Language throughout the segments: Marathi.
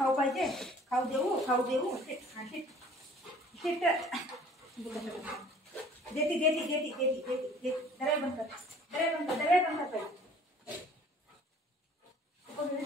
खाऊ पाहिजे, खाऊ देऊ, खाऊ देऊ. शिट देती देती देती देती देती. दरवाजा बंद कर, दरवाजा बंद कर, दरवाजा बंद कर. बोलतो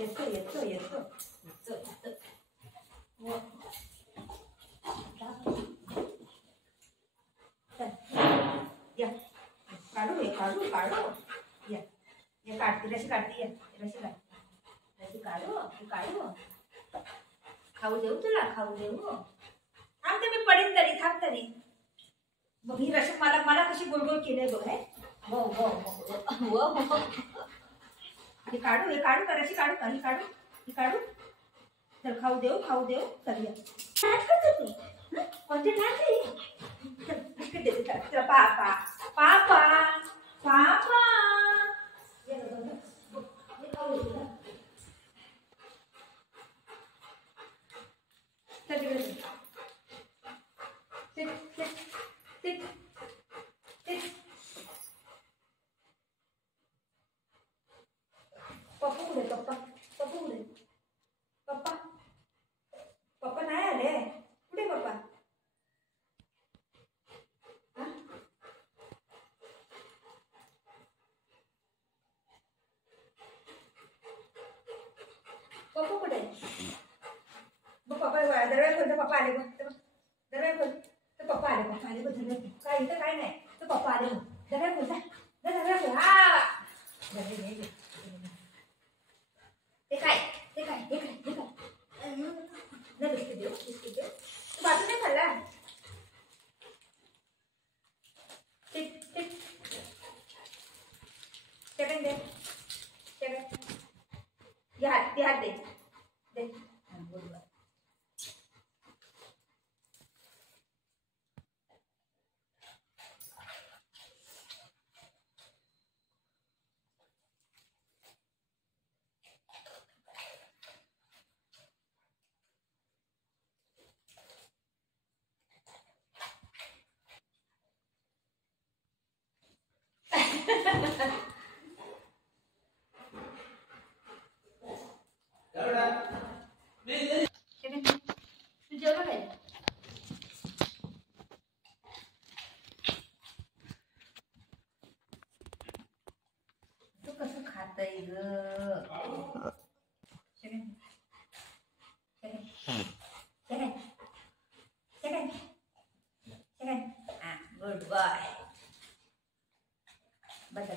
येतो येतो येतो येतो या काढू हे काढू काढू या ये काढते रशी काढते या रशी काढते रशी काढू काढू. खाऊ देऊ तुला, खाऊ देऊ. थांब मी पडीन तरी, थांब तरी. बघ ही रशी मला मला कशी गोल गोल केलंय बघ. हो हो हो हो. हे काढू का रशी काढू का, ही काढू ही काढू. तर खाऊ देऊ, खाऊ देऊ. तर या तू कोणते बिस्किट देते तर पापा पापा पापा. पप्पा कुठे, पप्पा पप्पा कुठे, पप्पा पप्पा नाही आले कुठे पप्पा. पप्पा कुठे, पप्पा दरवाजा खोल. पप्पा आले बघ, दरवाजा खोल. तर पप्पा आले, पप्पा आले बघ. दरवाजा काय इथं काय नाही. तर पप्पा आले बघ. दरवाजा खोल, दरवाजा खोल. हा ते काय ते काय हे काय हे काय ना. बिस्किट देऊ, बिस्किट देऊ. तू बाजू नाही खाल्ला. सेकंड दे, सेकंड ये हात, ते हात दे दे. बरोबर. तू जेवण काय तू कसं खातय ग. Good bye. बस